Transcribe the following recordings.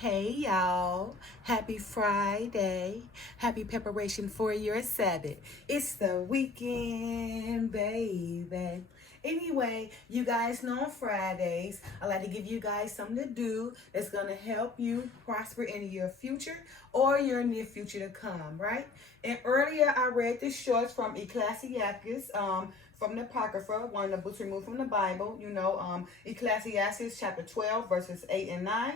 Hey y'all, happy Friday. Happy preparation for your Sabbath. It's the weekend, baby. Anyway, you guys know on Fridays, I like to give you guys something to do that's going to help you prosper in your future or your near future to come, right? And earlier I read the shorts from Ecclesiastes, from the Apocrypha, one of the books removed from the Bible, Ecclesiastes chapter 12, verses 8 and 9.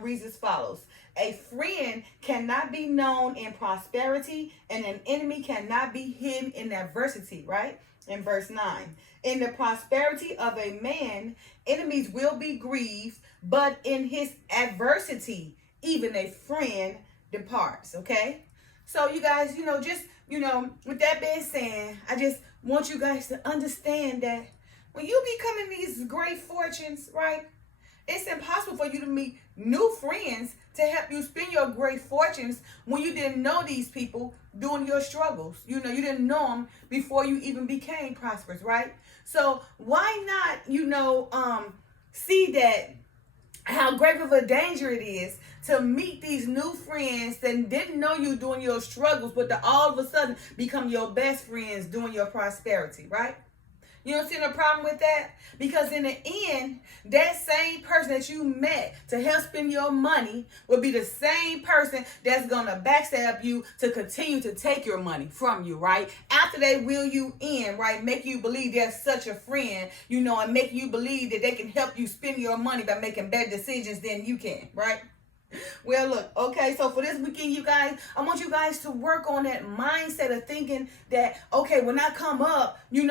Reads as follows. A friend cannot be known in prosperity, and an enemy cannot be hidden in adversity, right? In verse 9. In the prosperity of a man, enemies will be grieved, but in his adversity, even a friend departs, okay? So you guys, with that being said, I just want you guys to understand that when you become in these great fortunes, right? It's impossible for you to meet new friends to help you spend your great fortunes when you didn't know these people during your struggles. You didn't know them before you even became prosperous, right? So why not, see that how great of a danger it is to meet these new friends that didn't know you during your struggles, but to all of a sudden become your best friends during your prosperity, right? You don't see no problem with that? Because in the end, that same person that you met to help spend your money will be the same person that's going to backstab you to continue to take your money from you, right? After they wheel you in, right? Make you believe they're such a friend, and make you believe that they can help you spend your money by making better decisions than you can, right? Well, look, okay, so for this weekend, you guys, I want you guys to work on that mindset of thinking that, okay, when I come up, when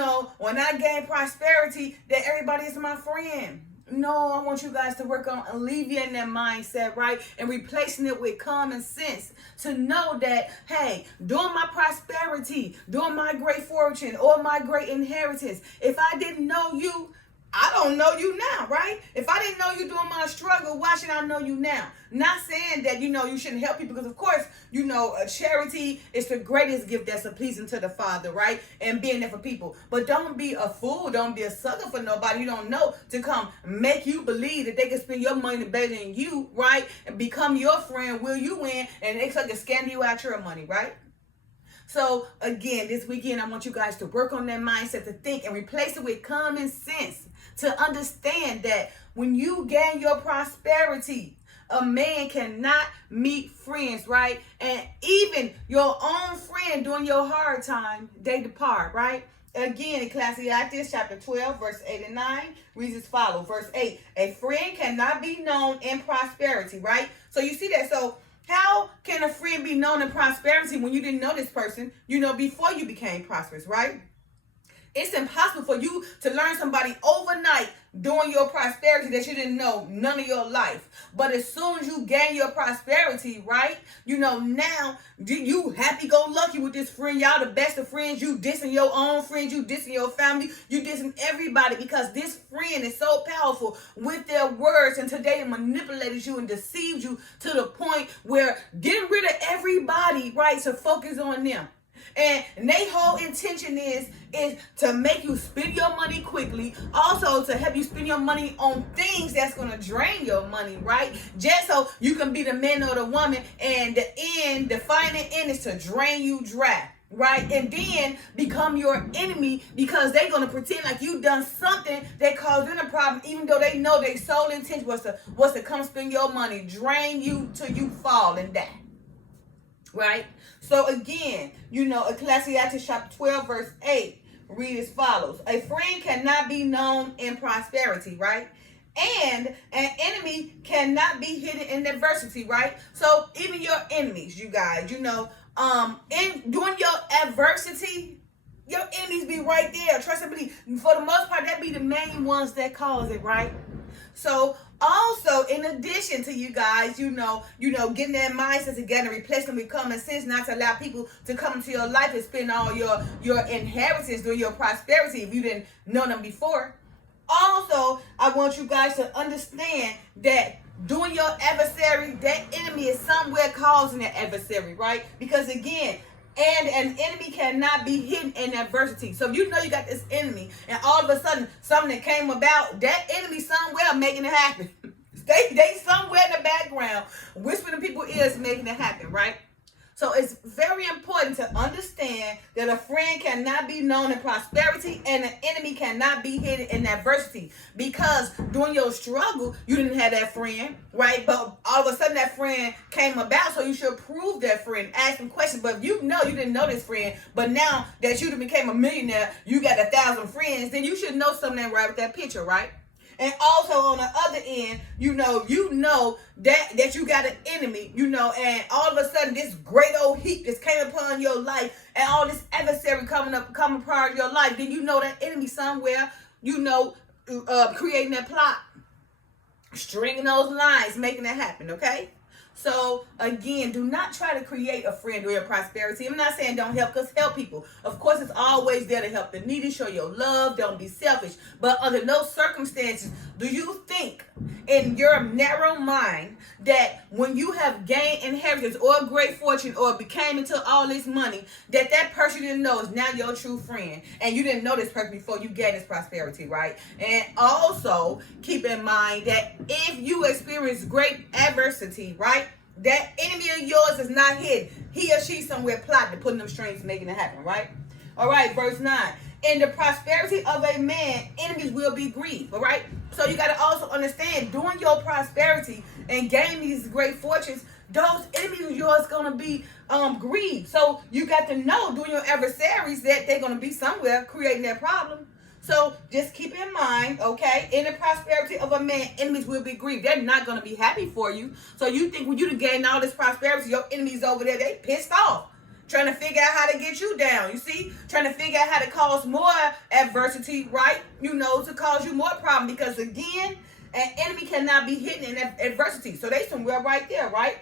I gain prosperity, that everybody is my friend. No, I want you guys to work on alleviating that mindset, right? And replacing it with common sense to know that, hey, during my prosperity, during my great fortune or my great inheritance, if I didn't know you, I don't know you now, right? If I didn't know you during my struggle, why should I know you now? Not saying that, you shouldn't help people because, of course, a charity is the greatest gift that's pleasing to the Father, right? And being there for people. But don't be a fool. Don't be a sucker for nobody you don't know to come make you believe that they can spend your money better than you, right? And become your friend, will you in, and they start to scam you out your money, right? So, again, this weekend, I want you guys to work on that mindset to think and replace it with common sense to understand that when you gain your prosperity, a man cannot meet friends, right? And even your own friend during your hard time, they depart, right? Again, Ecclesiastes chapter 12, verse 8 and 9 reads as follows. Verse 8, a friend cannot be known in prosperity, right? So you see that. So how can a friend be known in prosperity when you didn't know this person, before you became prosperous, right? It's impossible for you to learn somebody overnight during your prosperity that you didn't know none of your life. But as soon as you gain your prosperity, right, now you happy-go-lucky with this friend. Y'all the best of friends. You dissing your own friends. You dissing your family. You dissing everybody because this friend is so powerful with their words. And today it manipulated you and deceived you to the point where getting rid of everybody, right, to focus on them. And their whole intention is to make you spend your money quickly. Also to help you spend your money on things that's going to drain your money, right? Just so you can be the man or the woman. And the final end is to drain you dry, right? And then become your enemy because they're going to pretend like you done something that caused them a problem, even though they know their sole intention was to come spend your money, drain you till you fall and die. Right? So again, Ecclesiastes chapter 12, verse 8, read as follows. A friend cannot be known in prosperity, right? And an enemy cannot be hidden in adversity, right? So even your enemies, you guys, during your adversity, your enemies be right there. Trust and believe. For the most part, that be the main ones that cause it, right? So also, in addition to you guys, getting that mindset together, replacing with common sense, not to allow people to come into your life and spend all your inheritance during your prosperity if you didn't know them before. Also, I want you guys to understand that during your adversary, that enemy is somewhere causing that adversary, right? Because again, and an enemy cannot be hidden in adversity. So if you know you got this enemy and all of a sudden something that came about, that enemy somewhere making it happen. They somewhere in the background whispering in people's ears, making it happen, right? So it's very important to understand that a friend cannot be known in prosperity and an enemy cannot be hidden in adversity. Because during your struggle, you didn't have that friend, right? But all of a sudden that friend came about, so you should prove that friend, ask them questions. But if you know you didn't know this friend, but now that you became a millionaire, you got 1,000 friends, then you should know something right with that picture, right? And also on the other end, you know that you got an enemy, and all of a sudden this great old heat just came upon your life, and all this adversary coming part of your life, then you know that enemy somewhere, creating that plot, stringing those lines, making that happen, okay? So, again, do not try to create a friend during prosperity. I'm not saying don't help, because help people. Of course, it's always there to help the needy, show your love, don't be selfish. But under no circumstances do you think in your narrow mind that when you have gained inheritance or great fortune or became into all this money, that person you didn't know is now your true friend. And you didn't know this person before you gained this prosperity, right? And also, keep in mind that if you experience great adversity, right? That enemy of yours is not hidden. He or she somewhere plotting, putting them strings, making it happen, right? All right, verse 9. In the prosperity of a man, enemies will be grieved, all right? So you got to also understand, during your prosperity and gaining these great fortunes, those enemies of yours going to be grieved. So you got to know during your adversaries that they're going to be somewhere creating that problem. So just keep in mind, okay, in the prosperity of a man, enemies will be grieved. They're not going to be happy for you. So you think when you gain all this prosperity, your enemies over there, they pissed off, trying to figure out how to get you down, you see? Trying to figure out how to cause more adversity, right? To cause you more problem. Because again, an enemy cannot be hidden in adversity. So they somewhere right there, right?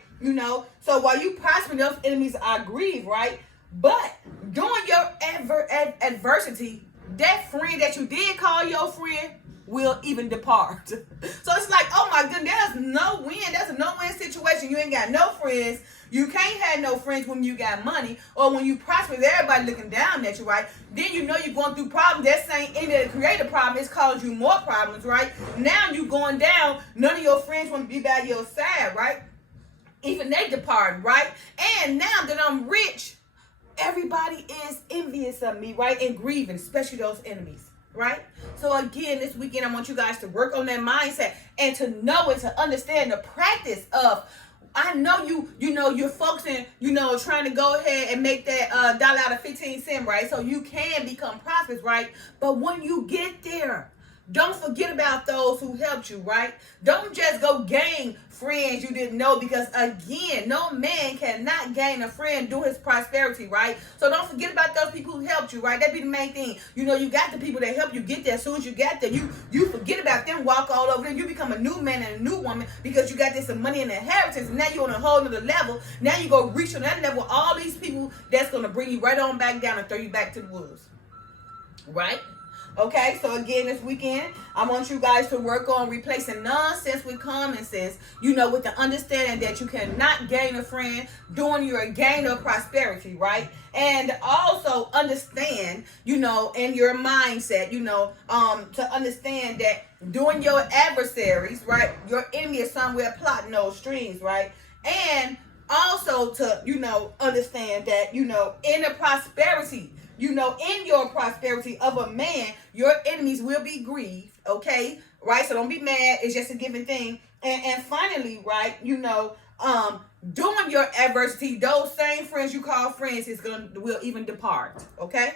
So while you prosper, those enemies are grieved, right? But during your adversity, that friend that you did call your friend will even depart. So it's like, oh my goodness, there's no win. That's a no-win situation. You ain't got no friends. You can't have no friends when you got money or when you prosper. Everybody looking down at you, right? Then you're going through problems. That same enemy that created a problem is causing you more problems, right? Now you going down. None of your friends want to be by your side, right? Even they depart, right? And now that I'm rich, everybody is envious of me, right? And grieving, especially those enemies, right? So again, this weekend, I want you guys to work on that mindset and to know and to understand the practice of, I know you're focusing, trying to go ahead and make that dollar out of 15 cents, right? So you can become prosperous, right? But when you get there, don't forget about those who helped you, right? Don't just go gain friends you didn't know, because again, no man cannot gain a friend through his prosperity, right? So don't forget about those people who helped you, right? That'd be the main thing. You got the people that help you get there. As soon as you get there, you forget about them, walk all over them. You become a new man and a new woman because you got this money and inheritance. And now you're on a whole nother level. Now you go reach on that level. All these people that's going to bring you right on back down and throw you back to the woods, right? Okay, so again, this weekend, I want you guys to work on replacing nonsense with common sense, with the understanding that you cannot gain a friend during your gain of prosperity, right? And also understand, in your mindset, to understand that during your adversaries, right, your enemy is somewhere plotting those strings, right? And also to, understand that, in the prosperity, in your prosperity of a man, your enemies will be grieved, okay? Right? So don't be mad. It's just a given thing. And finally, right, during your adversity, those same friends you call friends will even depart, okay?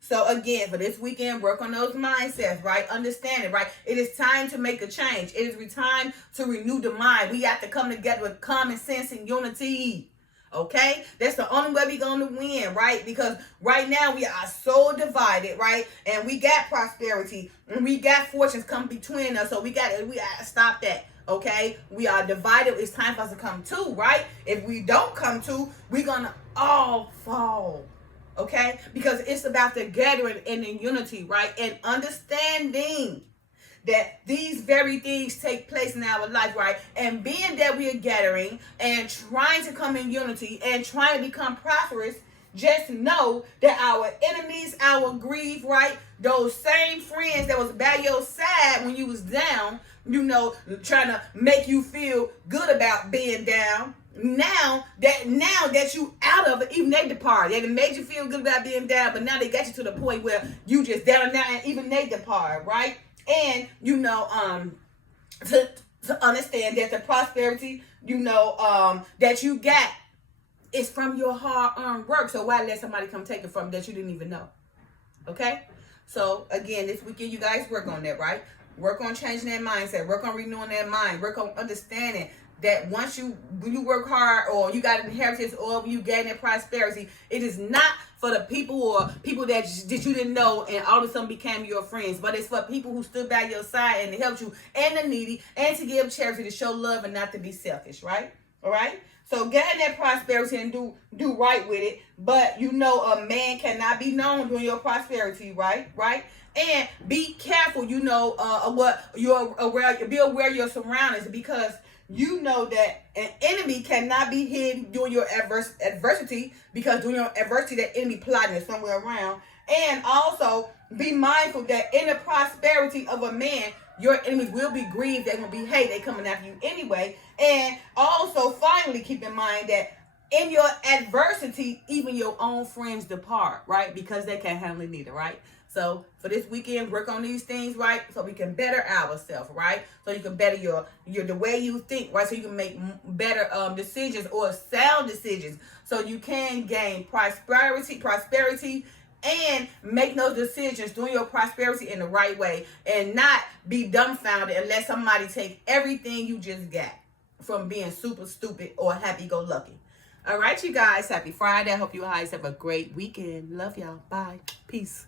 So again, for this weekend, work on those mindsets, right? Understand it, right? It is time to make a change. It is time to renew the mind. We have to come together with common sense and unity. Okay, that's the only way we're going to win, right? Because right now we are so divided, right? And we got prosperity and we got fortunes come between us. So we got to stop that. Okay, we are divided. It's time for us to come to, right? If we don't come to, we're going to all fall. Okay, because it's about the gathering and the unity, right? And understanding that these very things take place in our life, right? And being that we are gathering and trying to come in unity and trying to become prosperous, just know that our enemies, our grief, right? Those same friends that was by your side when you was down, trying to make you feel good about about being down. Now that you out of it, even they depart. They done made you feel good about being down, but now they got you to the point where you just down and out, and even they depart, right? And to understand that the prosperity, that you got is from your hard-earned work. So why let somebody come take it from that you didn't even know? Okay? So again, this weekend you guys work on that, right? Work on changing that mindset. Work on renewing that mind. Work on understanding that when you work hard, or you got an inheritance, or when you gain that prosperity, it is not for the people that you didn't know and all of a sudden became your friends, but it's for people who stood by your side and helped you, and the needy, and to give charity, to show love and not to be selfish, right? All right? So gain that prosperity and do right with it. But a man cannot be known during your prosperity, right? Right? And be careful, be aware of your surroundings, because that an enemy cannot be hidden during your adversity, because during your adversity, that enemy plotting is somewhere around. And also be mindful that in the prosperity of a man, your enemies will be grieved. They're going to be hate. They're coming after you anyway. And also, finally, keep in mind that in your adversity, even your own friends depart, right? Because they can't handle it neither, right? So for this weekend, work on these things, right? So we can better ourselves, right? So you can better your the way you think, right? So you can make better decisions, or sound decisions. So you can gain prosperity, and make those decisions during your prosperity in the right way, and not be dumbfounded and let somebody take everything you just got from being super stupid or happy-go-lucky. All right, you guys. Happy Friday. I hope you guys have a great weekend. Love y'all. Bye. Peace.